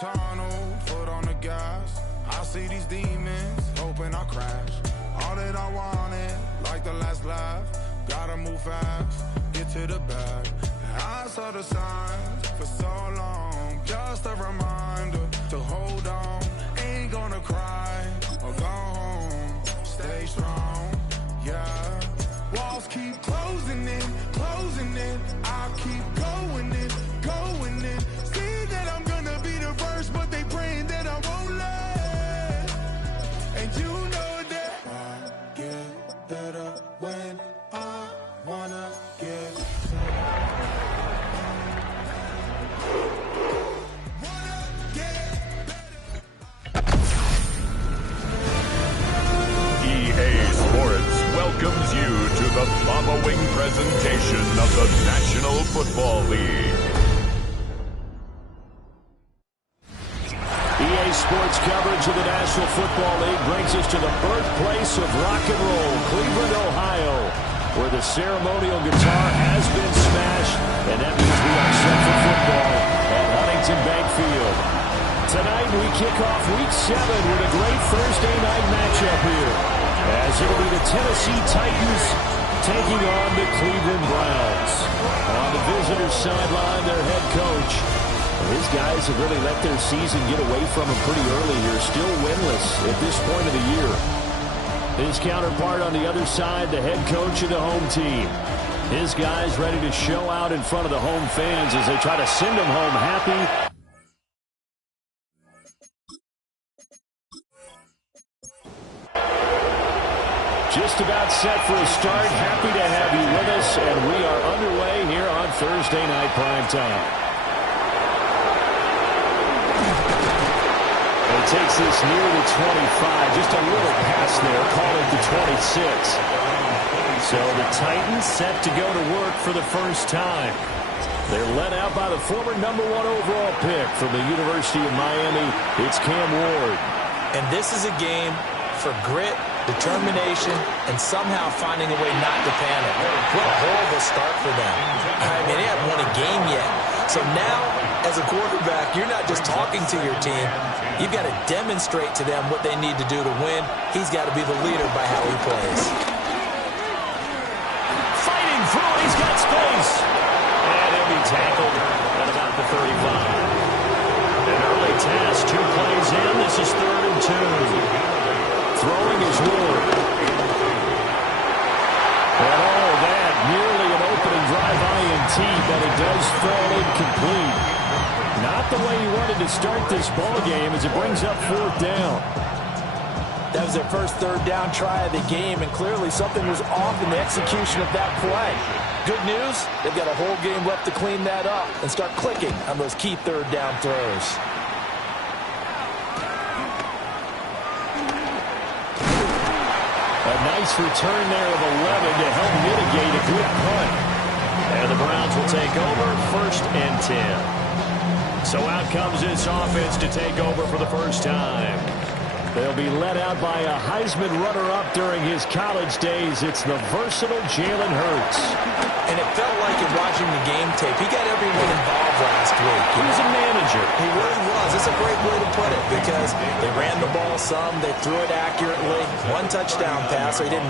tunnel, foot on the gas. I see these demons, hoping I crash. All that I wanted, like the last laugh. Gotta move fast, get to the bag. I saw the signs for so long. Just a reminder to hold on. Ain't gonna cry or go home. Stay strong, yeah. Walls keep closing in, closing in. I keep going in, going in. See that I'm gonna be the first, but they praying that I won't let. And you know that I get better when I wanna get. EA Sports welcomes you to the following presentation of the National Football League. EA Sports coverage of the National Football League brings us to the birthplace of rock and roll, Cleveland, Ohio, where the ceremonial guitar has been smashed, and that means we are set for football at Huntington Bank Field. Tonight we kick off Week 7 with a great Thursday night matchup here, as it'll be the Tennessee Titans taking on the Cleveland Browns. On the visitors' sideline, their head coach. His guys have really let their season get away from them pretty early here, still winless at this point of the year. His counterpart on the other side, the head coach of the home team. His guys ready to show out in front of the home fans as they try to send them home happy. Just about set for a start. Happy to have you with us, and we are underway here on Thursday Night Primetime. And takes this near the 25. Just a little pass there. Call it the 26. So the Titans set to go to work for the first time. They're led out by the former #1 overall pick from the University of Miami. It's Cam Ward. And this is a game for grit, determination, and somehow finding a way not to panic. What a horrible start for them. I mean, they haven't won a game yet. So now, as a quarterback, you're not just talking to your team. You've got to demonstrate to them what they need to do to win. He's got to be the leader by how he plays. Fighting through it, he's got space. And he'll be tackled at about the 35. An early task, 2 plays in. This is 3rd and 2. Throwing is Ward. And all that, nearly an opening drive INT, but it does fall incomplete. Not the way he wanted to start this ball game as it brings up 4th down. That was their first 3rd down try of the game, and clearly something was off in the execution of that play. Good news, they've got a whole game left to clean that up and start clicking on those key 3rd down throws. A nice return there of 11 to help mitigate a good punt. And the Browns will take over 1st and 10. So out comes this offense to take over for the first time. They'll be led out by a Heisman runner-up during his college days. It's the versatile Jalen Hurts. And it felt like in watching the game tape, he got everyone involved last week. He was a manager. He really was. It's a great way to put it because they ran the ball some, they threw it accurately. 1 touchdown pass, so he didn't,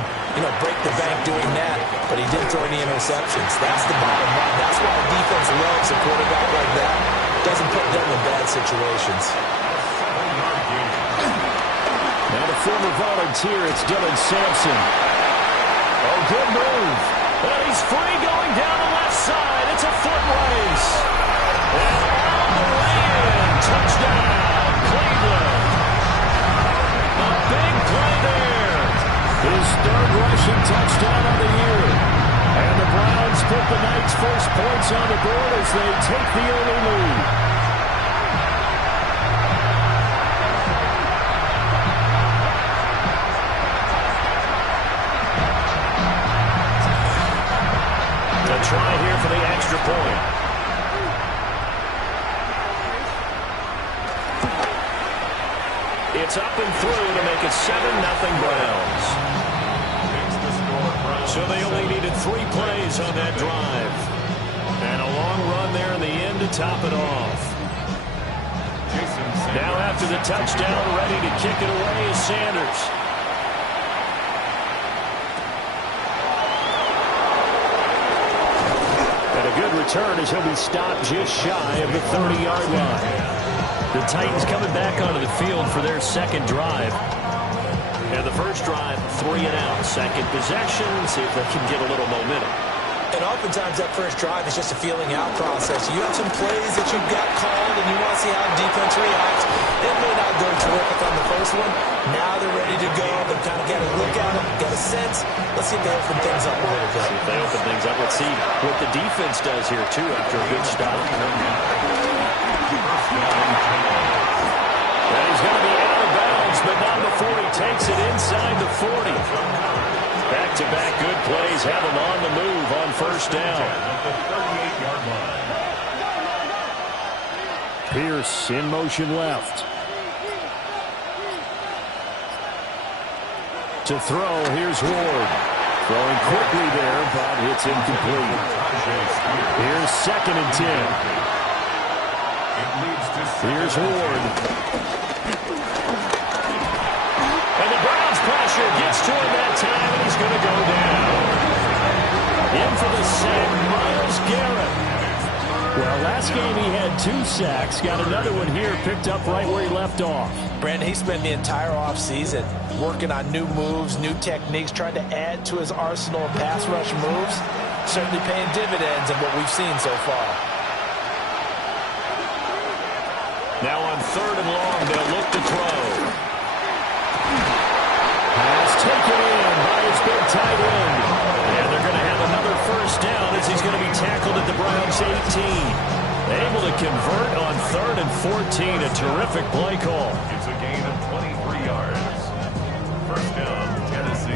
break the bank doing that, but he didn't throw any interceptions. That's the bottom line. That's why the defense loves a quarterback like that. Doesn't put them in bad situations. Now the former volunteer, it's Dylan Sampson. Oh, good move. And he's free going down the left side. It's a foot race. And on the way in, touchdown, Cleveland. A big play there. His 3rd rushing touchdown of the year. And the Browns put the Knights' first points on the board as they take the early lead. Try here for the extra point. It's up and through to make it 7-0 Browns. So they only needed 3 plays on that drive. And a long run there in the end to top it off. Now after the touchdown, ready to kick it away is Sanders. And a good return as he'll be stopped just shy of the 30-yard line. The Titans coming back onto the field for their second drive. And the first drive, 3 and out. Second possession, see if they can get a little momentum. And oftentimes that first drive is just a feeling out process. You have some plays that you've got called and you want to see how defense reacts. It may not go terrific on the first one. Now they're ready to go. They've kind of got a look at them, got a sense. Let's see if they open things up a little bit. See if they open things up. Let's see what the defense does here, too, after a good stop. And he's going to be out of bounds, but not before he takes it inside the 40. Back-to-back good plays have him on the move on first down. Pierce in motion left. To throw, here's Ward. Throwing quickly there, but it's incomplete. Here's 2nd and 10. Here's Ward. And the Browns pressure gets to him that time, and he's going to go down. In for the sack, Myles Garrett. Well, last game he had 2 sacks. Got another one here, picked up right where he left off. Brandon, he spent the entire offseason working on new moves, new techniques, trying to add to his arsenal of pass rush moves. Certainly paying dividends in what we've seen so far. Now on 3rd and long, they'll look to throw. Pass taken in by his big tight end. And they're going to have another first down as he's going to be tackled at the Browns 18. Able to convert on 3rd and 14. A terrific play call. It's a gain of 23 yards. First down, Tennessee.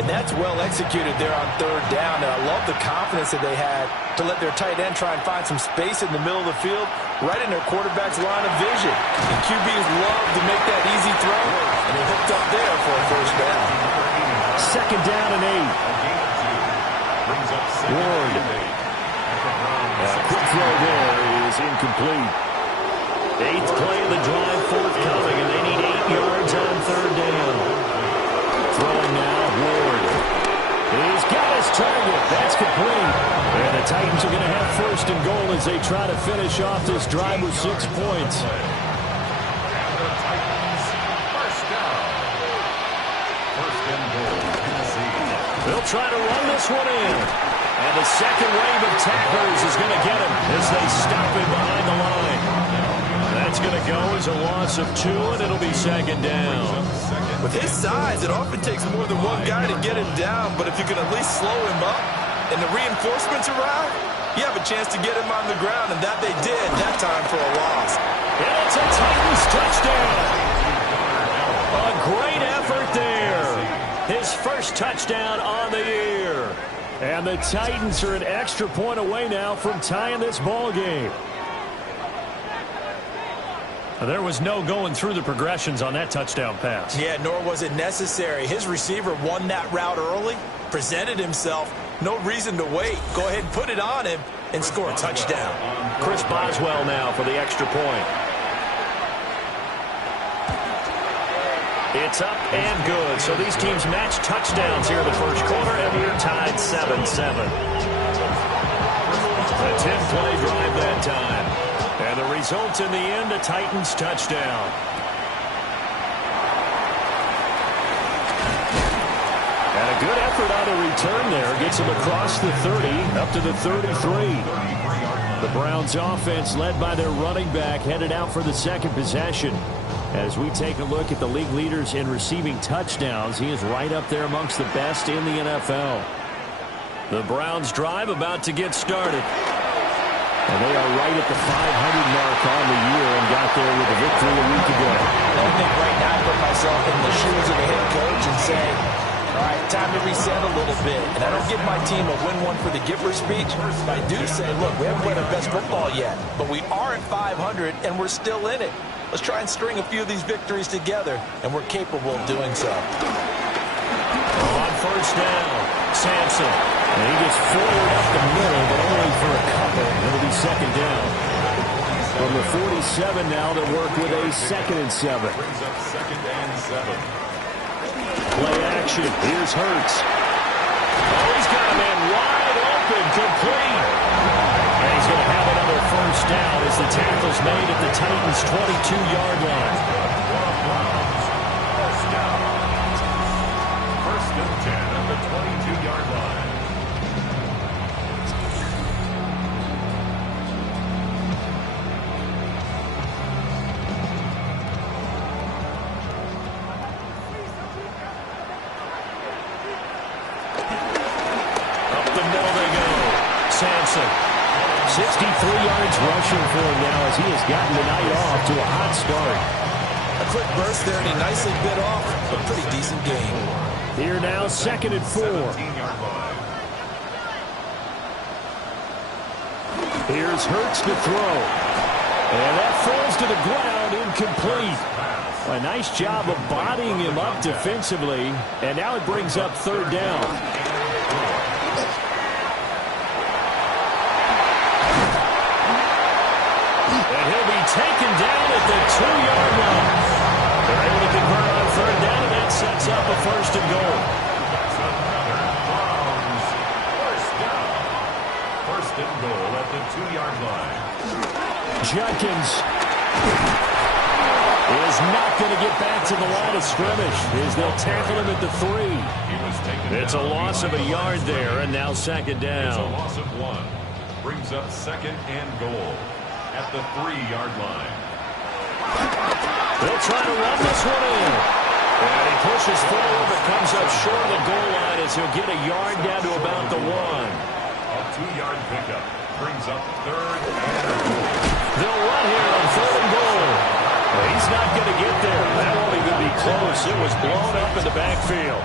And that's well executed there on 3rd down. And I love the confidence that they had to let their tight end try and find some space in the middle of the field, right in their quarterback's line of vision. And QBs love to make that easy throw, and they hooked up there for a first down. 2nd down and 8. Ward. Quick throw there is incomplete. 8th play of the drive forthcoming, and they need 8 yards on 3rd down. Throwing now, Ward. He's got his target. That's complete. And the Titans are going to have 1st and goal as they try to finish off this drive with 6 points. They'll try to run this one in. And the second wave of tacklers is going to get him as they stop him behind the line. That's going to go as a loss of 2, and it'll be 2nd down. With his size, it often takes more than one guy to get him down, but if you can at least slow him up and the reinforcements arrive, you have a chance to get him on the ground, and that they did that time for a loss. And it's a Titans touchdown. A great effort there. His first touchdown on the year. And the Titans are an extra point away now from tying this ball game. There was no going through the progressions on that touchdown pass. Yeah, nor was it necessary. His receiver won that route early, presented himself. No reason to wait. Go ahead and put it on him and score a touchdown. Chris Boswell now for the extra point. It's up and good. So these teams match touchdowns here in the first quarter, and we're tied 7-7. A 10-play drive that time. And the result in the end, a Titans touchdown. And a good effort on the return there. Gets him across the 30, up to the 33. The Browns offense led by their running back headed out for the second possession. As we take a look at the league leaders in receiving touchdowns, he is right up there amongst the best in the NFL. The Browns drive about to get started. And they are right at the 500 mark on the year and got there with a victory a week ago. I think right now I put myself in the shoes of the head coach and say, all right, time to reset a little bit. And I don't give my team a win one for the giver speech. I do say, look, we haven't played our best football yet, but we are at 500 and we're still in it. Let's try and string a few of these victories together, and we're capable of doing so. On first down, Sampson. And he gets forward up the middle, but only for a couple. It'll be second down. From the 47 now, they'll work with a 2nd and 7. Brings up 2nd and 7. Play action. Here's Hurts. Oh, he's got a man wide open, complete. And he's going to have another first down as the tackle's made at the Titans' 22-yard line. First and 10 at the 22-yard line. Sampson, 63 yards rushing for him now as he has gotten the night off to a hot start. A quick burst there, and he nicely bit off a pretty decent game. Here now, 2nd and 4. 17-yard line. Here's Hurts to throw. And that falls to the ground, incomplete. A nice job of bodying him up defensively. And now it brings up 3rd down. Taken down at the 2-yard line. They're able to convert on 3rd down, and that sets up a 1st and goal. That's another Browns first down. 1st and goal at the 2-yard line. Judkins is not going to get back to the line of scrimmage as they'll tackle him at the 3. It's a loss of a yard there, and now 2nd down. It's a loss of 1. Brings up 2nd and goal at the 3-yard line. They'll try to run this one in. And he pushes forward, but comes up short of the goal line as he'll get a yard down to about the 1. A 2-yard pickup brings up 3rd and goal. They'll run here on 3rd and goal. He's not going to get there. That won't even be close. It was blown up in the backfield.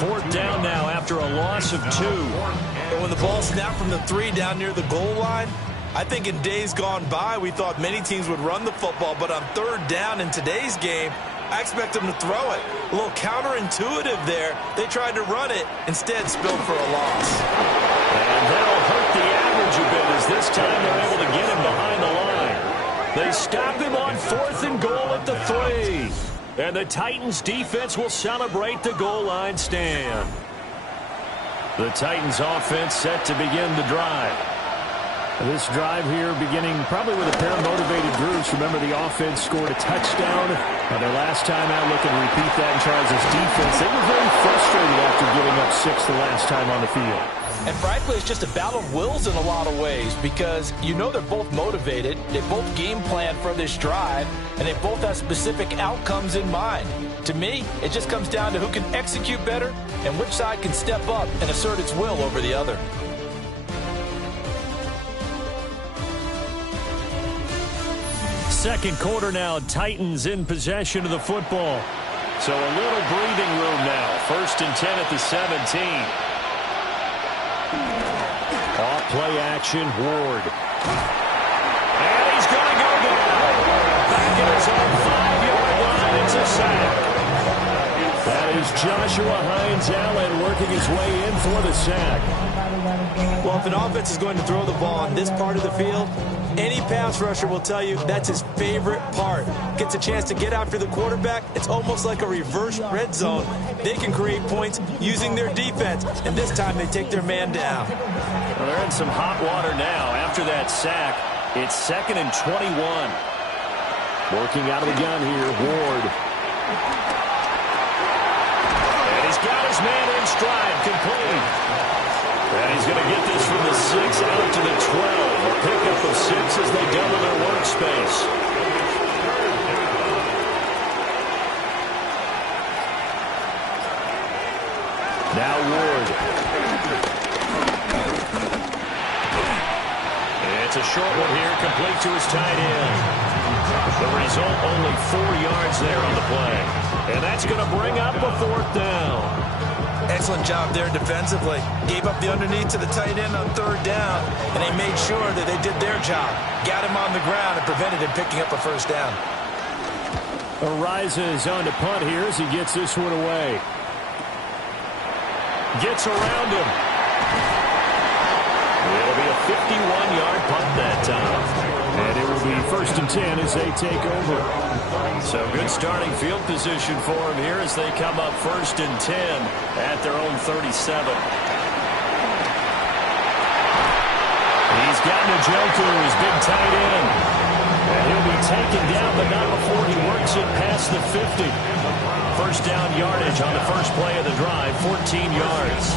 4th down now after a loss of 2. And when the ball snapped from the 3 down near the goal line, I think in days gone by, we thought many teams would run the football, but on 3rd down in today's game, I expect them to throw it. A little counterintuitive there. They tried to run it, instead spilled for a loss. And that'll hurt the average a bit as this time they're able to get him behind the line. They stop him on 4th and goal at the 3. And the Titans defense will celebrate the goal line stand. The Titans offense set to begin the drive. This drive here beginning probably with a pair of motivated groups. Remember, the offense scored a touchdown. Their last time out, looking to repeat that and try this defense. They were very frustrated after giving up 6 the last time on the field. And frankly, it's just a battle of wills in a lot of ways because you know they're both motivated. They both game plan for this drive, and they both have specific outcomes in mind. To me, it just comes down to who can execute better and which side can step up and assert its will over the other. Second quarter now, Titans in possession of the football. So a little breathing room now. 1st and 10 at the 17. Off play action, Ward. And he's going to go down. Back at his own 5-yard line, it's a sack. That is Joshua Hines-Allen working his way in for the sack. Well, if an offense is going to throw the ball on this part of the field, any pass rusher will tell you that's his favorite part. Gets a chance to get after the quarterback. It's almost like a reverse red zone. They can create points using their defense, and this time they take their man down. Well, they're in some hot water now after that sack. It's 2nd and 21. Working out of the gun here, Ward. And he's got his man in stride, complete. And he's going to get this from the 6 out to the 12. A pickup of 6 as they double their workspace. Now Ward. It's a short one here, complete to his tight end. The result, only 4 yards there on the play. And that's going to bring up a 4th down. Excellent job there defensively. Gave up the underneath to the tight end on 3rd down, and they made sure that they did their job. Got him on the ground and prevented him picking up a 1st down. Ariza is on to punt here as he gets this one away. Gets around him. It'll be a 51-yard punt that time. And it will be 1st and 10 as they take over. So good starting field position for them here as they come up 1st and 10 at their own 37. He's got Njoku, his big tight end. And he'll be taken down, but not before he works it past the 50. First down yardage on the first play of the drive, 14 yards.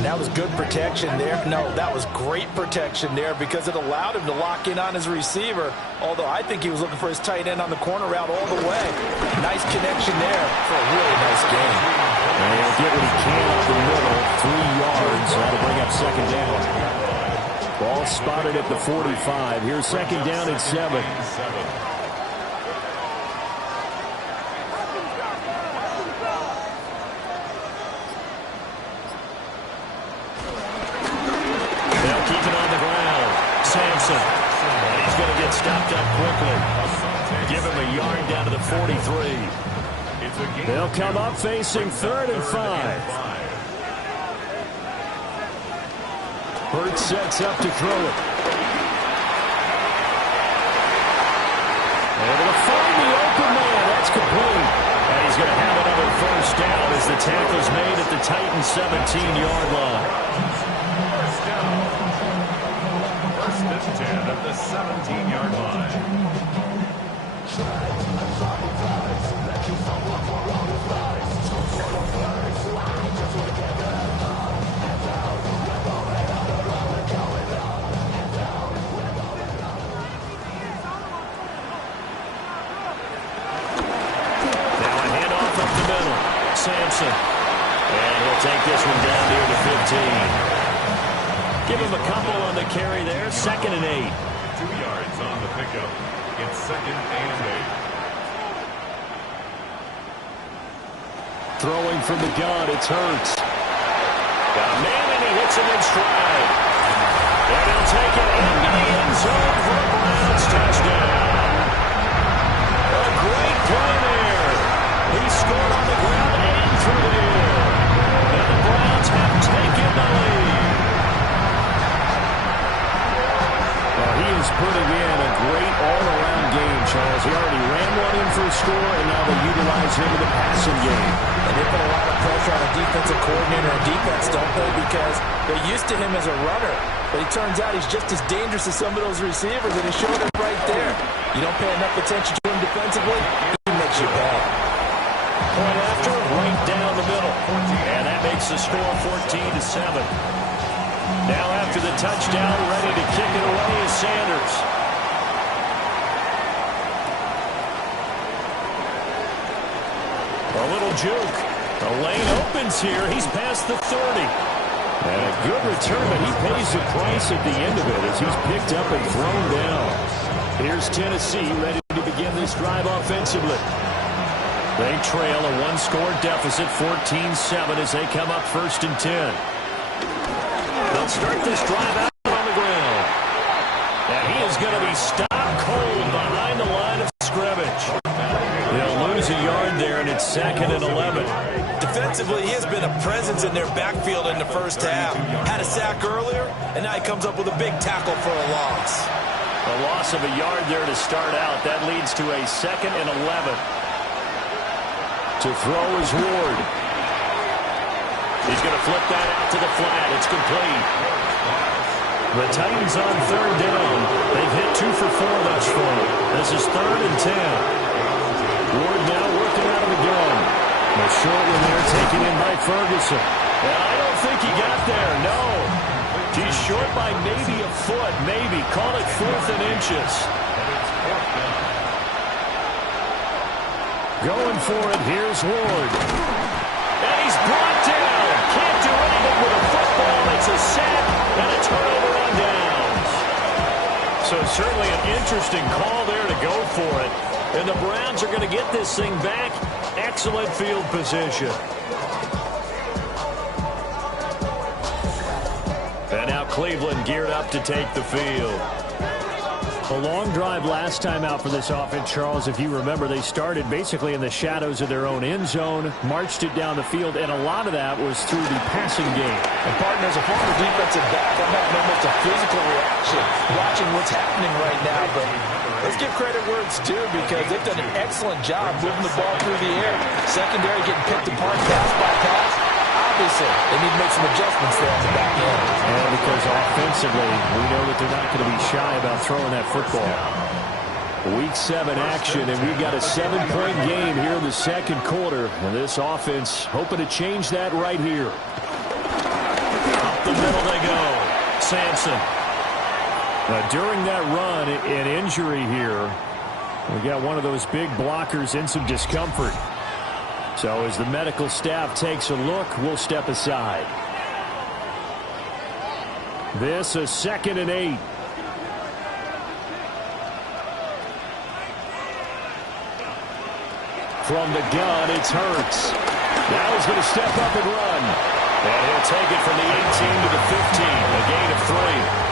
That was good protection there. No, that was great protection there because it allowed him to lock in on his receiver, although I think he was looking for his tight end on the corner route all the way. Nice connection there for a really nice game. And he'll get what he can up the middle, 3 yards. That'll bring up 2nd down. Ball spotted at the 45. Here's 2nd down and 7. Stopped up quickly. Give him a yard down to the 43. They'll come up facing 3rd and 5. Hurts sets up to throw it. Able to find the open man. That's complete. And he's going to have another 1st down as the tackle's made at the Titans' 17-yard line. At the 17-yard line. Now a handoff up the middle. Sampson. And he'll take this one down near the 15. Give him a couple on the carry there. 2nd and 8. 2 yards on the pickup. It's 2nd and 8. Throwing from the gun, it's Hurts. Got a man and he hits him in stride. And he'll take it into the end zone for a Browns touchdown. A great play there. He scored on the ground and through the air. And the Browns have taken the lead. He is putting in a great all-around game, Charles. He already ran one in for a score, and now they utilize him in the passing game. And they put a lot of pressure on a defensive coordinator and defense, don't they? Because they're used to him as a runner. But it turns out he's just as dangerous as some of those receivers, and he showed it right there. You don't pay enough attention to him defensively, he makes you pay. Point after, right down the middle. And that makes the score 14-7. Now after the touchdown, ready to kick it away is Sanders. A little juke. The lane opens here. He's past the 30. And a good return, but he pays the price at the end of it as he's picked up and thrown down. Here's Tennessee ready to begin this drive offensively. They trail a 1-score deficit, 14-7 as they come up 1st and 10. They'll start this drive out on the ground. And he is going to be stopped cold behind the line of scrimmage. They'll lose a yard there, and it's 2nd and 11. Defensively, he has been a presence in their backfield in the first half. Had a sack earlier, and now he comes up with a big tackle for a loss. A loss of a yard there to start out. That leads to a 2nd and 11. To throw is Ward. He's going to flip that out to the flat. It's complete. The Titans on 3rd down. They've hit 2 for 4 thus far. This is 3rd and 10. Ward now working out of the gun. The short one there taken in by Ferguson. And I don't think he got there, no. He's short by maybe a foot, maybe. Call it 4th and inches. Going for it, here's Ward. And he's brought down. Can't do anything with a football. It's a sack and a turnover on downs. So certainly an interesting call there to go for it. And the Browns are going to get this thing back. Excellent field position. And now Cleveland geared up to take the field. A long drive last time out for this offense, Charles. If you remember, they started basically in the shadows of their own end zone, marched it down the field, and a lot of that was through the passing game. And, partner, as a former defensive back, I'm having almost a physical reaction watching what's happening right now. But let's give credit where it's due, because they've done an excellent job moving the ball through the air. Secondary getting picked apart pass by pass. Obviously, they need to make some adjustments there on the back end. And because offensively, we know that they're not going to be shy about throwing that football. Week 7 action, and we've got a 7-point game here in the second quarter. And this offense hoping to change that right here. Up the middle they go. Sampson. During that run, an injury here. We got one of those big blockers in some discomfort. So as the medical staff takes a look, we'll step aside. This is 2nd and 8. From the gun, it's Hurts. Now he's going to step up and run. And he'll take it from the 18 to the 15, a gain of 3.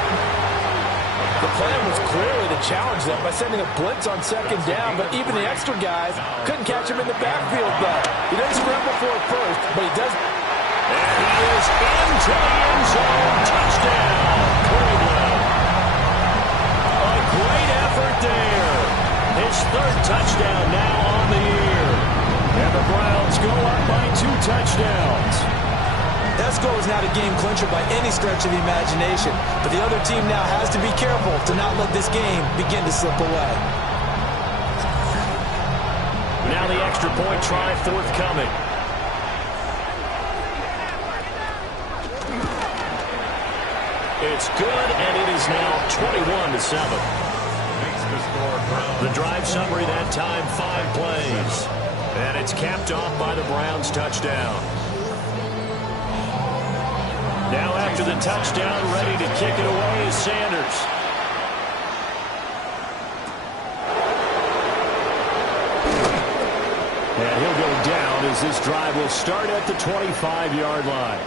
The plan was clearly to challenge them by sending a blitz on 2nd down, but even the extra guys couldn't catch him in the backfield, though. He didn't scramble for it first, but he does. And he is into the end zone. Touchdown, Cleveland. A great effort there. His 3rd touchdown now on the year. And the Browns go up by 2 touchdowns. That score is not a game clincher by any stretch of the imagination, but the other team now has to be careful to not let this game begin to slip away. Now the extra point try forthcoming. It's good, and it is now 21-7. The drive summary that time, 5 plays. And it's capped off by the Browns touchdown. Now after the touchdown, ready to kick it away is Sanders. And he'll go down as this drive will start at the 25-yard line.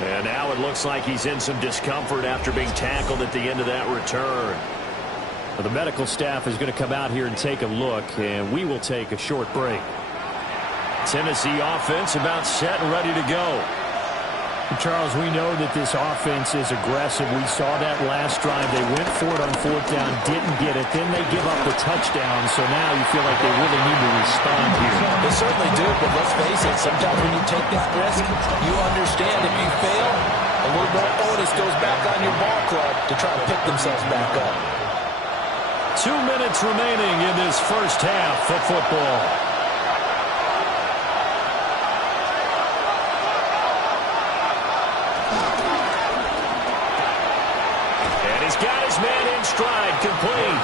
And now it looks like he's in some discomfort after being tackled at the end of that return. Well, the medical staff is going to come out here and take a look, and we will take a short break. Tennessee offense about set and ready to go. Charles, we know that this offense is aggressive. We saw that last drive. They went for it on 4th down, didn't get it. Then they give up the touchdown, so now you feel like they really need to respond here. They certainly do, but let's face it, sometimes when you take this risk, you understand if you fail, a little more onus goes back on your ball club to try to pick themselves back up. 2 minutes remaining in this first half of football. Stride complete.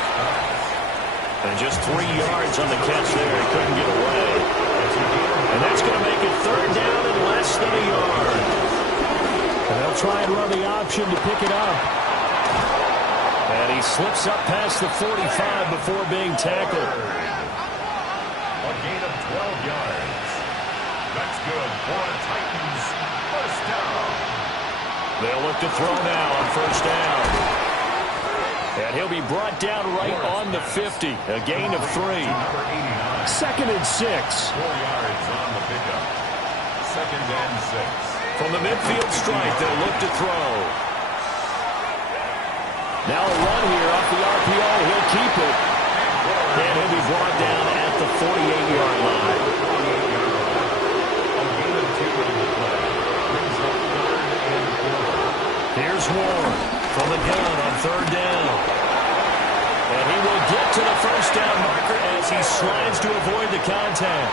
And just 3 yards on the catch there. He couldn't get away. And that's going to make it 3rd down and less than a yard. And they'll try and run the option to pick it up. And he slips up past the 45 before being tackled. A gain of 12 yards. That's good for the Titans. First down. They'll look to throw now on 1st down. And he'll be brought down right on the 50. A gain of 3. 2nd and 6. 4 yards on the pickup. 2nd and 6. From the midfield stripe, they'll look to throw. Now a run here off the RPO. He'll keep it. And he'll be brought down at the 48-yard line. A gain of 2 on the play. Brings up 3rd and 4. Here's Warren from the gun on 3rd down. And he will get to the 1st down marker as he slides to avoid the contact.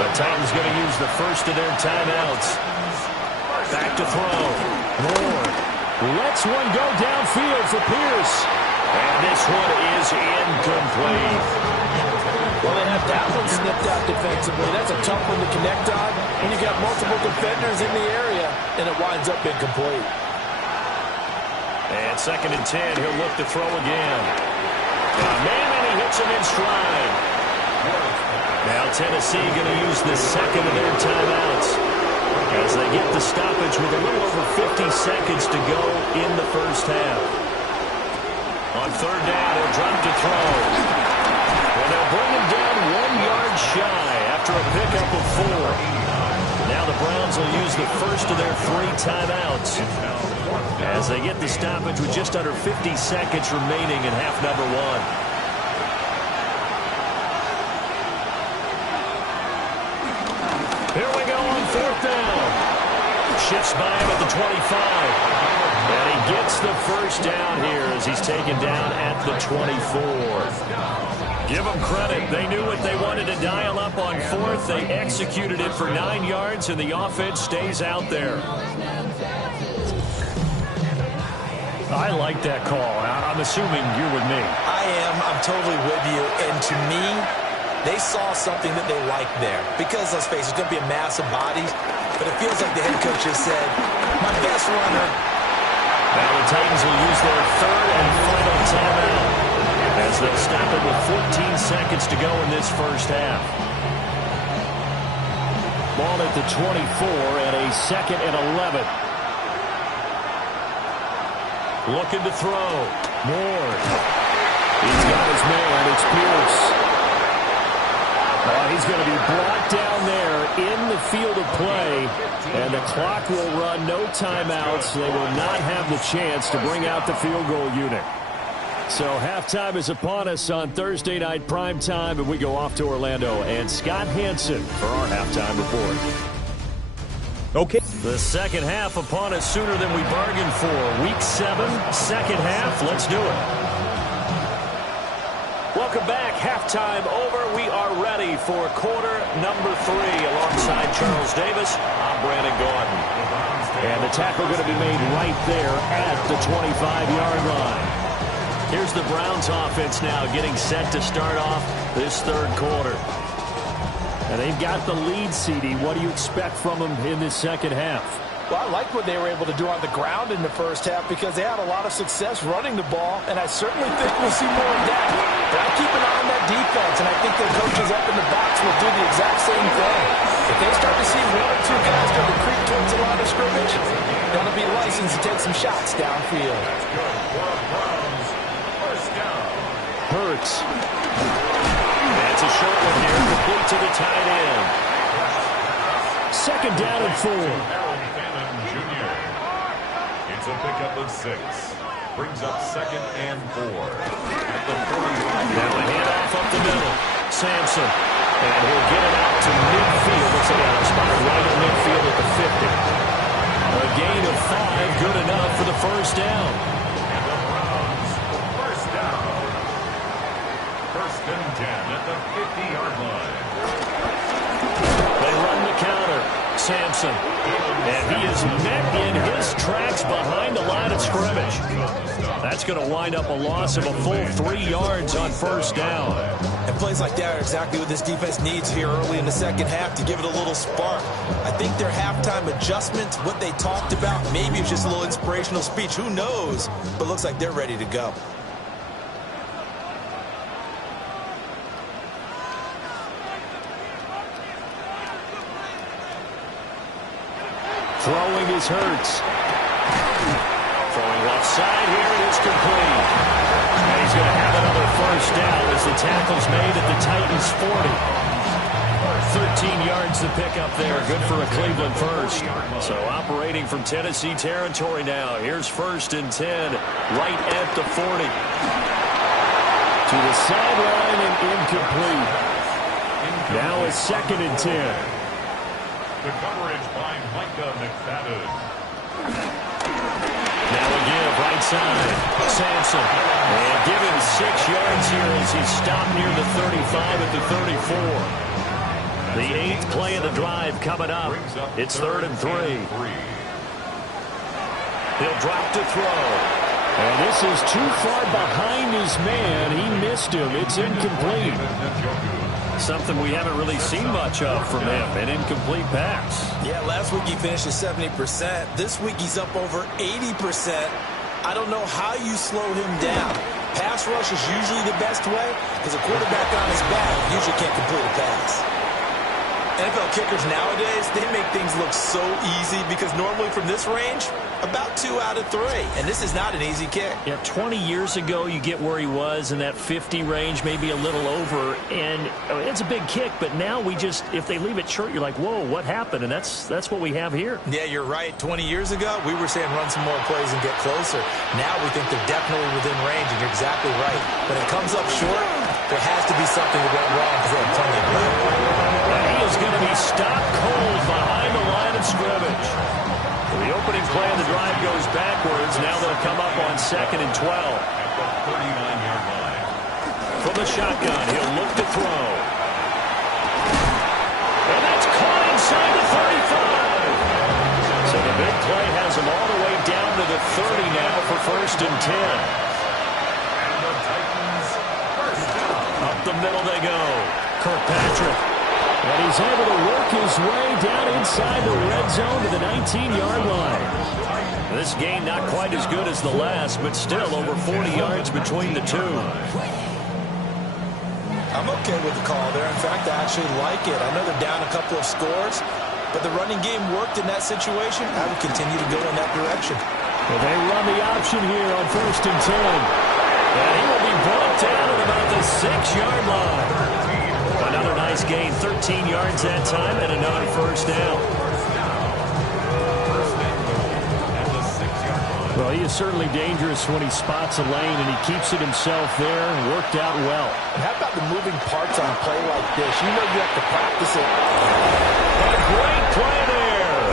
The Titans going to use the first of their timeouts. Back to throw. Warren lets one go downfield for Pierce. And this one is incomplete. Well, they have that one snipped out defensively. That's a tough one to connect on when you got multiple defenders in the area, and it winds up incomplete. And 2nd and 10, he'll look to throw again. And he hits him in stride. Now Tennessee going to use the 2nd of their timeouts as they get the stoppage with a little over 50 seconds to go in the first half. On third down, he'll drop to throw. And they'll bring him down 1 yard shy after a pickup of 4. Now the Browns will use the first of their 3 timeouts as they get the stoppage with just under 50 seconds remaining in half number 1. Here we go on fourth down. Shifts by him at the 25. And he gets the first down here as he's taken down at the 24. Give them credit. They knew what they wanted to dial up on fourth. They executed it for 9 yards, and the offense stays out there. I like that call. I'm assuming you're with me. I am. I'm totally with you. And to me, they saw something that they liked there. Because, let's face it, it's going to be a mass of bodies. But it feels like the head coach has said, my best runner. Now the Titans will use their third and final timeout as they'll stop it with 14 seconds to go in this first half. Ball at the 24 and a 2nd and 11. Looking to throw. Moore. He's got his man. It's Pierce. He's going to be brought down there in the field of play, and the clock will run. No timeouts. They will not have the chance to bring out the field goal unit. So halftime is upon us on Thursday night primetime, and we go off to Orlando. And Scott Hanson for our halftime report. Okay. The second half upon us sooner than we bargained for. Week 7, second half. Let's do it. Welcome back. Halftime over. We are ready for quarter number 3. Alongside Charles Davis, I'm Brandon Gordon. And the tackle going to be made right there at the 25-yard line. Here's the Browns offense now getting set to start off this third quarter. And they've got the lead, CD. What do you expect from them in this second half? Well, I like what they were able to do on the ground in the first half because they had a lot of success running the ball, and I certainly think we'll see more of that. But I keep an eye on that defense, and I think their coaches up in the box will do the exact same thing. If they start to see 1 or 2 guys start to creep towards the line of scrimmage, they'll be licensed to take some shots downfield. Hurts. That's a short one here, complete to the tight end. Second down and 4. It's a pickup of 6. Brings up 2nd and 4. At the 45. Now a handoff up the middle. Sampson. And he'll get it out to midfield. It's a spot right in midfield at the 50. A gain of 5, good enough for the first down. And the Browns, first down. 1st and 10 at the 50-yard line. They run the counter. Sampson. And he is met in his tracks behind the line of scrimmage. That's going to wind up a loss of a full 3 yards on first down. And plays like that are exactly what this defense needs here early in the second half to give it a little spark. I think their halftime adjustments, what they talked about, maybe it's just a little inspirational speech. Who knows? But looks like they're ready to go. Throwing is Hurts. Throwing left side here, it is complete. And he's going to have another first down as the tackle's made at the Titans' 40. 13 yards to pick up there. Good for a Cleveland first. So operating from Tennessee territory now. Here's 1st and 10 right at the 40. To the sideline and incomplete. Now it's 2nd and 10. The coverage by Micah McFadden. Now a give right side. Sampson. And give him 6 yards here as he's stopped near the 35 at the 34. The 8th play of the drive coming up. It's 3rd and 3. He'll drop to throw. And this is too far behind his man. He missed him. It's incomplete. Something we haven't really seen much of from him, an incomplete pass. Yeah, last week he finished at 70%. This week he's up over 80%. I don't know how you slow him down. Pass rush is usually the best way because a quarterback on his back usually can't complete a pass. NFL kickers nowadays, they make things look so easy because normally from this range, about 2 out of 3. And this is not an easy kick. Yeah, 20 years ago, you get where he was in that 50 range, maybe a little over. And it's a big kick, but now if they leave it short, you're like, whoa, what happened? And that's what we have here. Yeah, you're right. 20 years ago, we were saying run some more plays and get closer. Now we think they're definitely within range, and you're exactly right. When it comes up short, there has to be something that went wrong because they have plenty of play. And he is going to be stopped cold behind the line of scrimmage. The opening play of the drive goes backwards. Now they'll come up on 2nd and 12. At the 39-yard line. From the shotgun, he'll look to throw. And that's caught inside the 35. So the big play has him all the way down to the 30 now for 1st and 10. And the Titans first down. Up the middle they go. Kirkpatrick. And he's able to work his way down inside the red zone to the 19-yard line. This game not quite as good as the last, but still over 40 yards between the two. I'm okay with the call there. In fact, I actually like it. I know they're down a couple of scores, but the running game worked in that situation. I would continue to go in that direction. Well, they run the option here on 1st and 10. And he will be brought down at about the 6-yard line. Another nice gain, 13 yards that time, and another 1st down. Well, he is certainly dangerous when he spots a lane, and he keeps it himself there. Worked out well. And how about the moving parts on a play like this? You know you have to practice it. A great play there.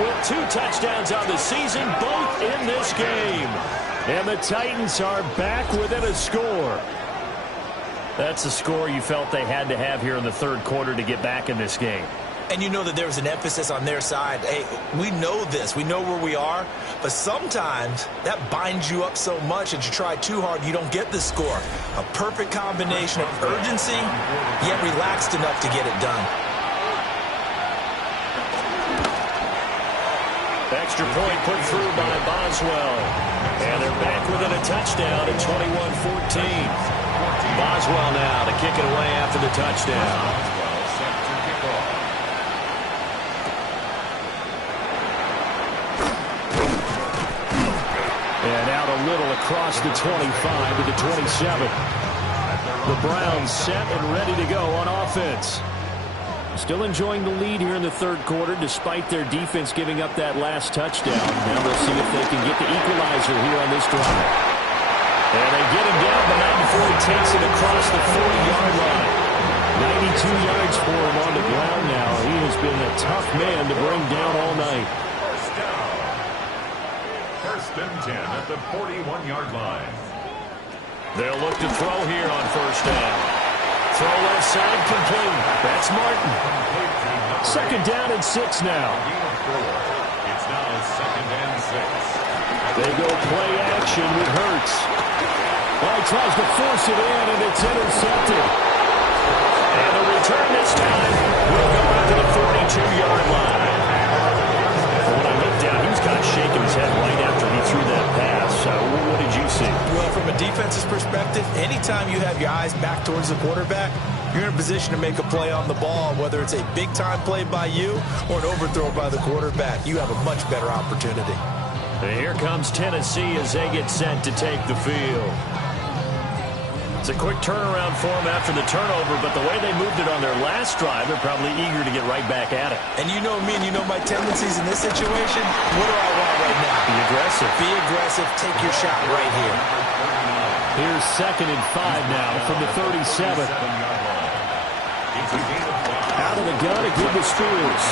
With 2 touchdowns on the season, both in this game. And the Titans are back within a score. That's the score you felt they had to have here in the 3rd quarter to get back in this game. And you know that there's an emphasis on their side. Hey, we know this. We know where we are. But sometimes that binds you up so much that you try too hard, you don't get the score. A perfect combination of urgency, yet relaxed enough to get it done. Extra point put through by Boswell. And they're back within a touchdown at 21-14. Boswell now to kick it away after the touchdown. And out a little across the 25 to the 27. The Browns set and ready to go on offense. Still enjoying the lead here in the 3rd quarter despite their defense giving up that last touchdown. Now we'll see if they can get the equalizer here on this drive. And they get him down, but not before he takes it across the 40-yard line. 92 yards for him on the ground now. He has been a tough man to bring down all night. First down. 1st and 10 at the 41-yard line. They'll look to throw here on 1st down. Throw left side complete. That's Martin. 2nd down and 6 now. It's now 2nd and 6. They go play action with Hurts. Well, he tries to force it in, and it's intercepted. And the return this time will go out to the 42-yard line. When I looked down, he was kind of shaking his head right after he threw that pass. So what did you see? Well, from a defense's perspective, anytime you have your eyes back towards the quarterback, you're in a position to make a play on the ball, whether it's a big-time play by you or an overthrow by the quarterback. You have a much better opportunity. And here comes Tennessee as they get set to take the field. It's a quick turnaround for them after the turnover, but the way they moved it on their last drive, they're probably eager to get right back at it. And you know me and you know my tendencies in this situation. What do I want right now? Be aggressive. Be aggressive. Take your shot right here. Here's 2nd and 5 now from the 37. Out of the gun again to Spears.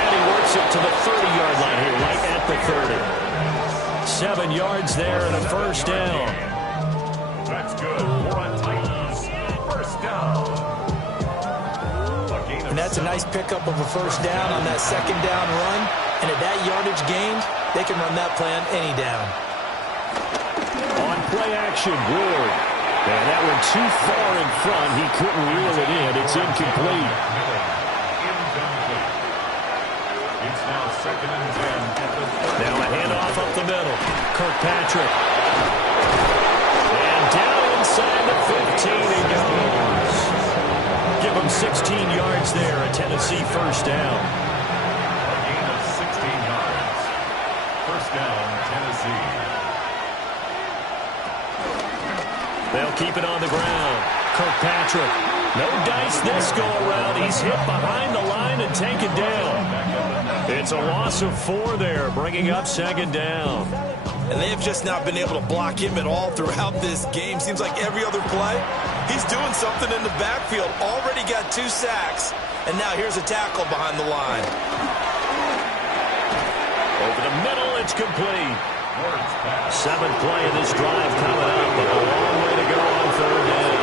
And he works it to the 30-yard line here, right at the 30. 7 yards there and a 1st down. That's good for a Titans first down. And that's a nice pickup of a 1st down on that 2nd down run. And at that yardage gained, they can run that plan any down. On play action, Ward. And that one too far in front. He couldn't reel it in. It's incomplete. It's now 2nd and 10 at the 30. Now a handoff up the middle. Kirkpatrick. And down inside the 15 he goes. Give him 6 16 yards there, a Tennessee first down. A gain of 16 yards. First down, Tennessee. They'll keep it on the ground. Kirkpatrick. No dice this go-around. He's hit behind the line and taken down. It's a loss of 4 there, bringing up second down. And they've just not been able to block him at all throughout this game. Seems like every other play, he's doing something in the backfield. Already got 2 sacks. And now here's a tackle behind the line. Over the middle, it's complete. 7th play of this drive coming up, but a long way to go on third down.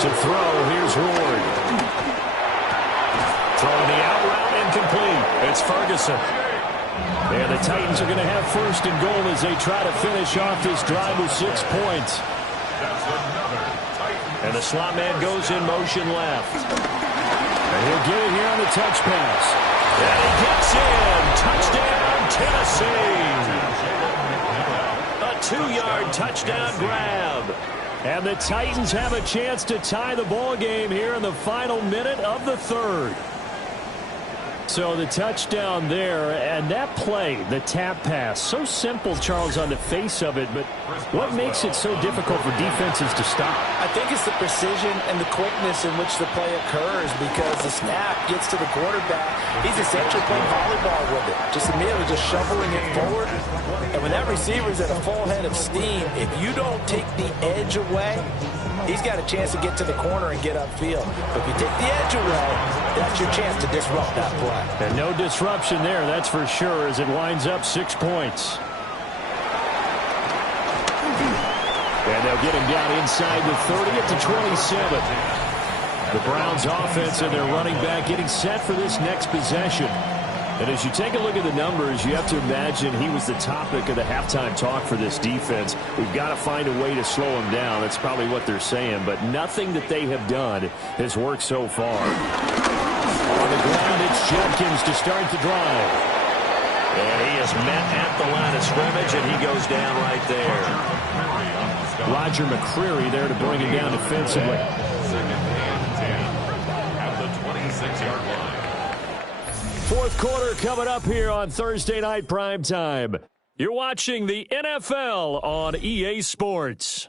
To throw, here's Ward. Throwing the out route, incomplete. It's Ferguson. And the Titans are going to have first and goal as they try to finish off this drive with 6 points. And the slot man goes in motion left. And he'll get it here on the touch pass. And he gets in. Touchdown, Tennessee. A 2-yard touchdown grab. And the Titans have a chance to tie the ball game here in the final minute of the third. So the touchdown there, and that play, the tap pass, so simple, Charles, on the face of it, but what makes it so difficult for defenses to stop? I think it's the precision and the quickness in which the play occurs, because the snap gets to the quarterback. He's essentially playing volleyball with it, just immediately just shoveling it forward. And when that receiver's at a full head of steam, if you don't take the edge away, he's got a chance to get to the corner and get upfield. But if you take the edge away, that's your chance to disrupt that play. And no disruption there, that's for sure, as it winds up 6 points. And they'll get him down inside the 30 at the 27. The Browns offense and their running back getting set for this next possession. And as you take a look at the numbers, you have to imagine he was the topic of the halftime talk for this defense. We've got to find a way to slow him down. That's probably what they're saying. But nothing that they have done has worked so far. On the ground, it's Judkins to start the drive. And he is met at the line of scrimmage, and he goes down right there. Roger McCreary there to bring him down defensively. Second and 10 at the 26-yard line. Fourth quarter coming up here on Thursday Night Primetime. You're watching the NFL on EA Sports.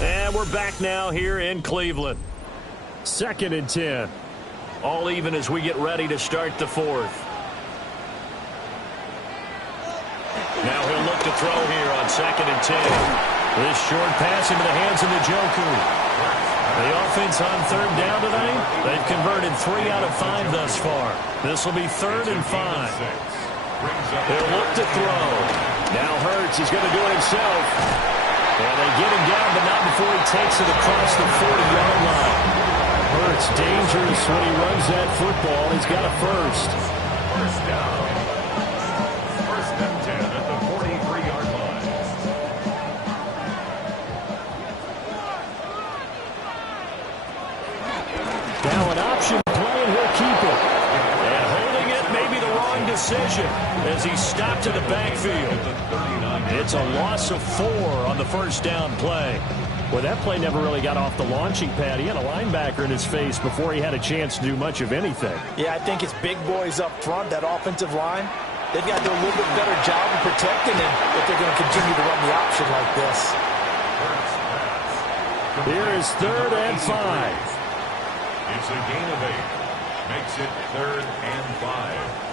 And we're back now here in Cleveland. 2nd and 10. All even as we get ready to start the fourth. Now he'll look to throw here on 2nd and 10. This short pass into the hands of Njoku. The offense on third down tonight, they've converted 3 out of 5 thus far. This will be 3rd and 5. He'll look to throw. Now Hurts is going to do it himself. And they get him down, but not before he takes it across the 40-yard line. Hurts dangerous when he runs that football. He's got a first. First down. First and 10 at the 43-yard line. Now an option play, and he'll keep it. And holding it may be the wrong decision as he stopped in the backfield. It's a loss of 4 on the first down play. Well, that play never really got off the launching pad. He had a linebacker in his face before he had a chance to do much of anything. Yeah, I think it's big boys up front, that offensive line. They've got to do a little bit better job of protecting him if they're going to continue to run the option like this. Here is 3rd and 5. It's a gain of 8. Makes it 3rd and 5.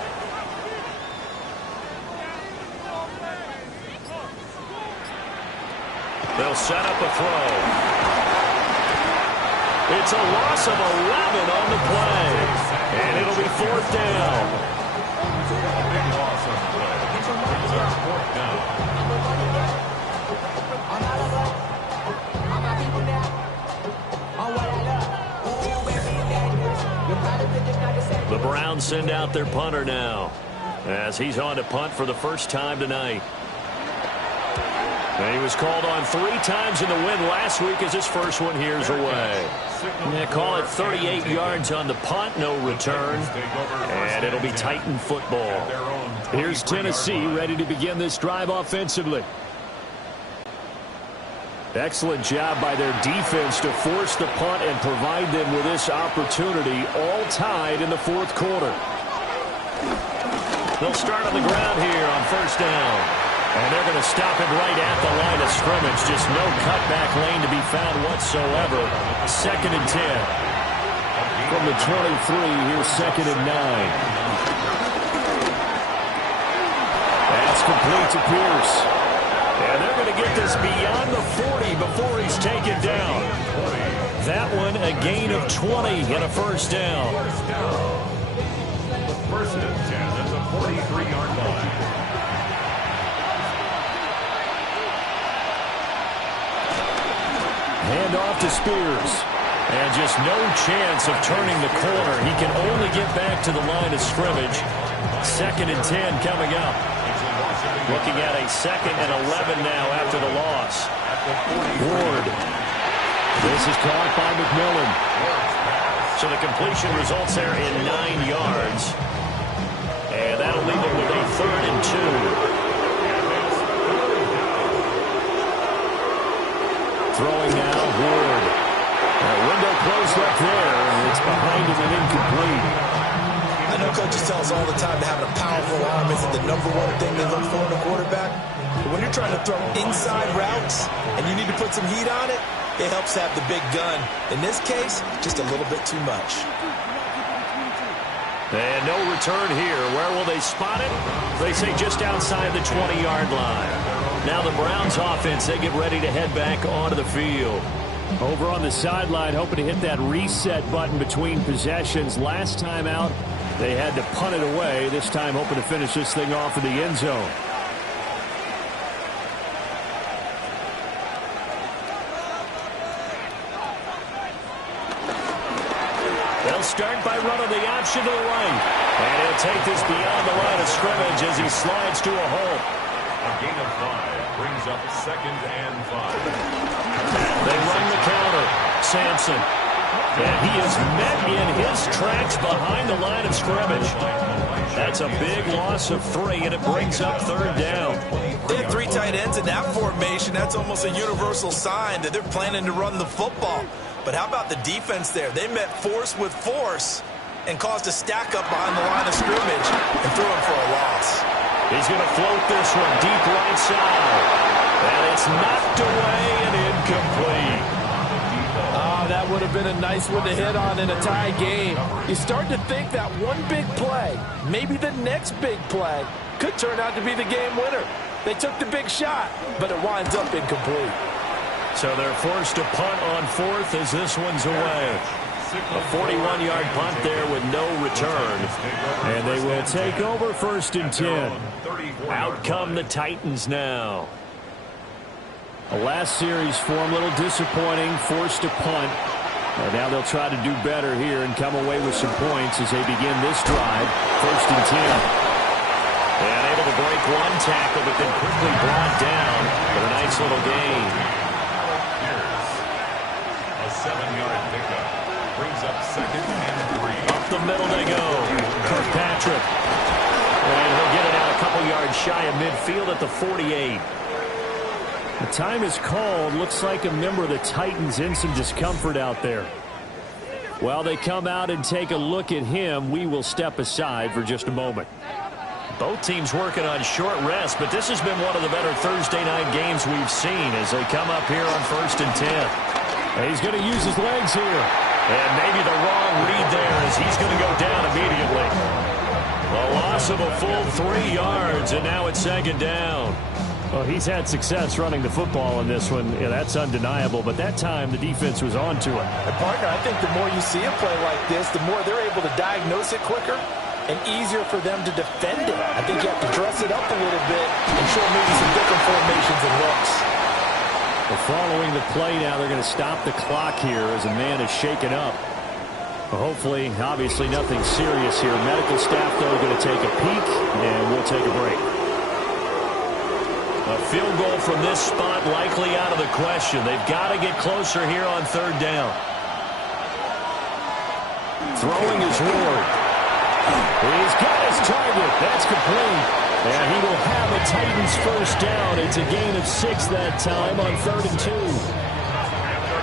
They'll set up a throw. It's a loss of 11 on the play. And it'll be 4th down. Big loss on the play. It's 4th down. The Browns send out their punter now as he's on to punt for the first time tonight. And he was called on 3 times in the win last week as his first one here's away. Yeah, call it 38 yards on the punt, no return. And it'll be Titan football. Here's Tennessee ready to begin this drive offensively. Excellent job by their defense to force the punt and provide them with this opportunity, all tied in the fourth quarter. They'll start on the ground here on first down. And they're going to stop it right at the line of scrimmage. Just no cutback lane to be found whatsoever. 2nd and 10. From the 23, here's 2nd and 9. That's complete to Pierce. And they're going to get this beyond the 40 before he's taken down. That one a gain of 20 and a first down. First and 10 at the 43-yard line. Hand off to Spears. And just no chance of turning the corner. He can only get back to the line of scrimmage. 2nd and 10 coming up. Looking at a 2nd and 11 now after the loss. Ward. This is caught by McMillan. So the completion results there in 9 yards. And that'll leave him with a 3rd and 2. Throwing now, Ward. A window closed up there, and it's behind him and incomplete. I know coaches tell us all the time that having a powerful arm isn't the #1 thing they look for in a quarterback. But when you're trying to throw inside routes and you need to put some heat on it, it helps have the big gun. In this case, just a little bit too much. And no return here. Where will they spot it? They say just outside the 20-yard line. Now the Browns offense, they get ready to head back onto the field. Over on the sideline, hoping to hit that reset button between possessions. Last time out, they had to punt it away. This time hoping to finish this thing off in the end zone. They'll start by running the option to the right. And he'll take this beyond the line of scrimmage as he slides to a halt. A gain of 5 brings up 2nd and 5. They run the counter. Sampson. And he is met in his tracks behind the line of scrimmage. That's a big loss of 3, and it brings up 3rd down. They had 3 tight ends in that formation. That's almost a universal sign that they're planning to run the football. But how about the defense there? They met force with force and caused a stack up behind the line of scrimmage and threw him for a loss. He's going to float this one deep right side. And it's knocked away and incomplete. That would have been a nice one to hit on in a tie game. You start to think that one big play, maybe the next big play, could turn out to be the game winner. They took the big shot, but it winds up incomplete. So they're forced to punt on 4th as this one's away. A 41-yard punt there with no return. And they will take over 1st and 10. Out come the Titans now. The last series for them, a little disappointing, forced to punt. And now they'll try to do better here and come away with some points as they begin this drive. 1st and 10. And able to break one tackle, but then quickly brought down. But a nice little gain. Here's a 7-yard pickup. Brings up 2nd and 3. Up the middle they go. Kirkpatrick. And he'll get it out a couple yards shy of midfield at the 48. The time is called. Looks like a member of the Titans in some discomfort out there. While they come out and take a look at him, we will step aside for just a moment. Both teams working on short rest, but this has been one of the better Thursday night games we've seen as they come up here on 1st and 10. And he's going to use his legs here. And maybe the wrong read there as he's going to go down immediately. A loss of a full 3 yards, and now it's 2nd down. Well, he's had success running the football in this one. Yeah, that's undeniable. But that time, the defense was on to it. And partner, I think the more you see a play like this, the more they're able to diagnose it quicker and easier for them to defend it. I think you have to dress it up a little bit and show maybe some different formations and looks. Well, following the play now, they're going to stop the clock here as a man is shaken up. Well, hopefully, obviously, nothing serious here. Medical staff, though, going to take a peek, and we'll take a break. A field goal from this spot likely out of the question. They've got to get closer here on third down. Throwing is Ward. He's got his target. That's complete. And he will have the Titans first down. It's a gain of 6 that time on 3rd and 2. The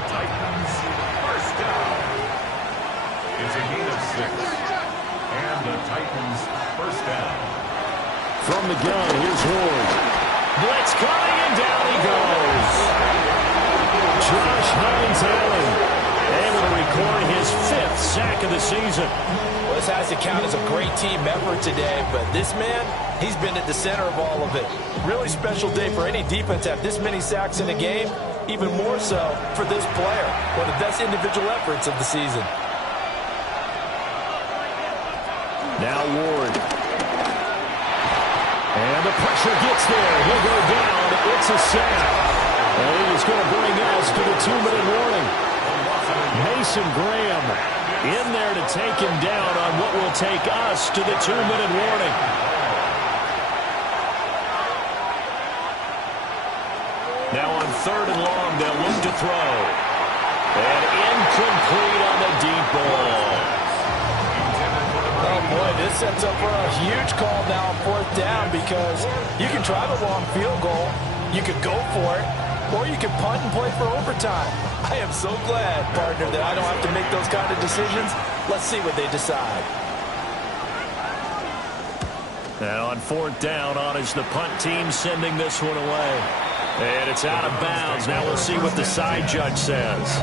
Titans first down. It's a gain of 6. And the Titans first down. From the gun, here's Ward. Blitz coming, and down he goes. Josh Hines-Allen able to record his 5th sack of the season. Well, this has to count as a great team effort today, but this man, he's been at the center of all of it. Really special day for any defense to have this many sacks in a game, even more so for this player. One of the best individual efforts of the season. Now Ward. And the pressure gets there. He'll go down. It's a sack. And he is going to bring us to the 2-minute warning. Mason Graham in there to take him down on what will take us to the 2-minute warning. Now on 3rd and long, they'll look to throw. And incomplete on the deep ball. Oh, boy, this sets up for a huge call now on 4th down because you can try the long field goal, you could go for it, or you can punt and play for overtime. I am so glad, partner, that I don't have to make those kind of decisions. Let's see what they decide. Now on 4th down, on is the punt team sending this one away. And it's out of bounds. Now we'll see what the side judge says.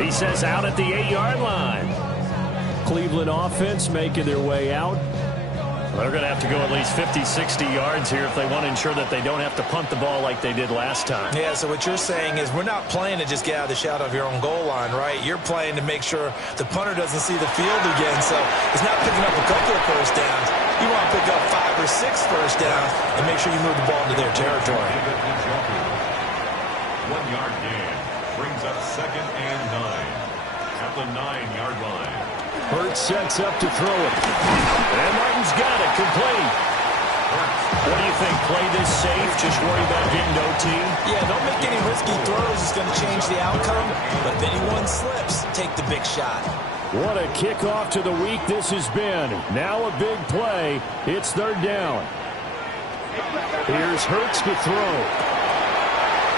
He says out at the 8-yard line. Cleveland offense making their way out. They're going to have to go at least 50, 60 yards here if they want to ensure that they don't have to punt the ball like they did last time. Yeah, so what you're saying is we're not playing to just get out of the shadow of your own goal line, right? You're playing to make sure the punter doesn't see the field again. So it's not picking up a couple of first downs. You want to pick up 5 or 6 first downs and make sure you move the ball into their territory. 1-yard gain brings up 2nd and 9 at the 9-yard line. Hurts sets up to throw it. And Martin's got it, complete. What do you think? Play this safe, just worry about getting to OT? Yeah, don't make any risky throws. It's going to change the outcome. But if anyone slips, take the big shot. What a kickoff to the week this has been. Now a big play. It's 3rd down. Here's Hurts to throw.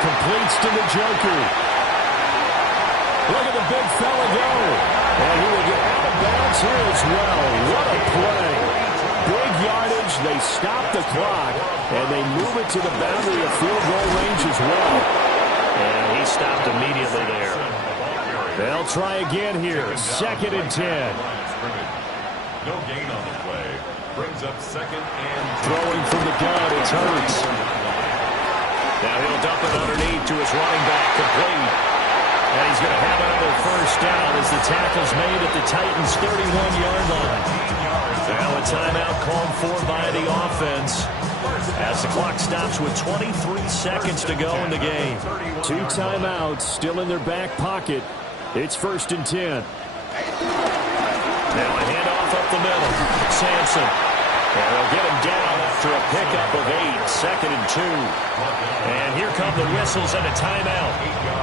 Completes to the Joker. Look at the big fella go. And he will get out of bounds here as well. What a play. Big yardage. They stop the clock. And they move it to the boundary of field goal range as well. And he stopped immediately there. They'll try again here. 2nd and 10. No gain on the play. Brings up 2nd and 10. Throwing from the gun. It's Hurts. Now he'll dump it underneath to his running back. Complete. And he's going to have another first down as the tackle's made at the Titans' 31-yard line. Now a timeout called for by the offense as the clock stops with 23 seconds to go in the game. 2 timeouts still in their back pocket. It's 1st and 10. Now a handoff up the middle. Sampson. And they'll get him down after a pickup of 8. 2nd and 2. And here come the whistles and a timeout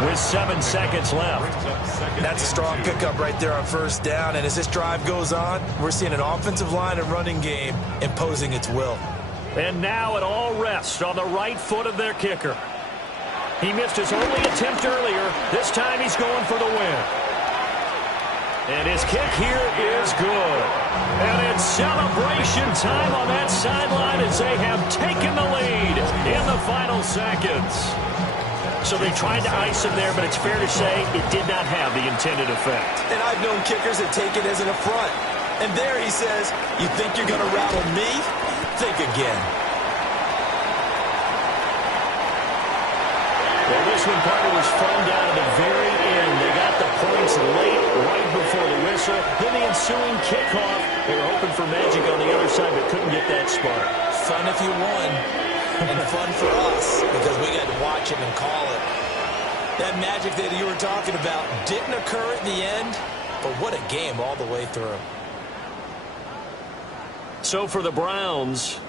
with 7 seconds left. That's a strong pickup right there on 1st down. And as this drive goes on, we're seeing an offensive line and running game imposing its will. And now it all rests on the right foot of their kicker. He missed his only attempt earlier. This time he's going for the win. And his kick here is good. And it's celebration time on that sideline as they have taken the lead in the final seconds. So they tried to ice him there, but it's fair to say it did not have the intended effect. And I've known kickers that take it as an affront. And there he says, you think you're going to rattle me? Think again. Well, this one, partner, was fun down at the very end. They got the points late, right before the whistle. Then the ensuing kickoff. They were hoping for magic on the other side, but couldn't get that spark. Fun if you won, and fun for us, because we got to watch it and call it. That magic that you were talking about didn't occur at the end, but what a game all the way through. So for the Browns,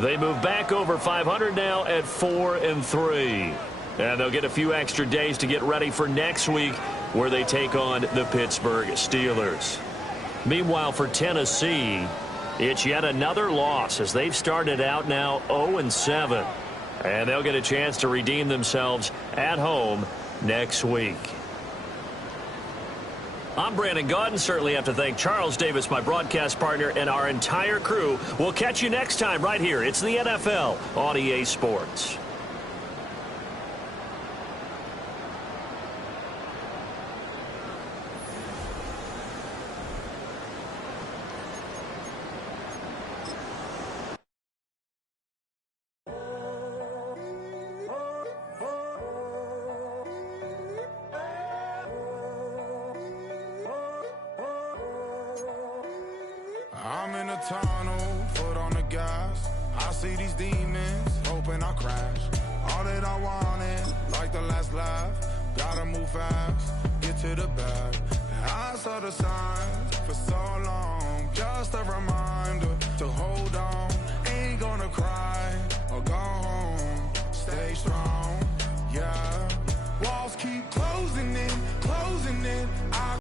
They move back over 500 now at 4-3. And they'll get a few extra days to get ready for next week where they take on the Pittsburgh Steelers. Meanwhile, for Tennessee, it's yet another loss as they've started out now 0-7. And they'll get a chance to redeem themselves at home next week. I'm Brandon Gaudin. Certainly have to thank Charles Davis, my broadcast partner, and our entire crew. We'll catch you next time right here. It's the NFL on EA Sports. I'm in a tunnel, foot on the gas. I see these demons, hoping I crash. All that I wanted, like the last laugh. Gotta move fast, get to the bag. I saw the signs for so long, just a reminder to hold on. Ain't gonna cry or go home, stay strong, yeah. Walls keep closing in, I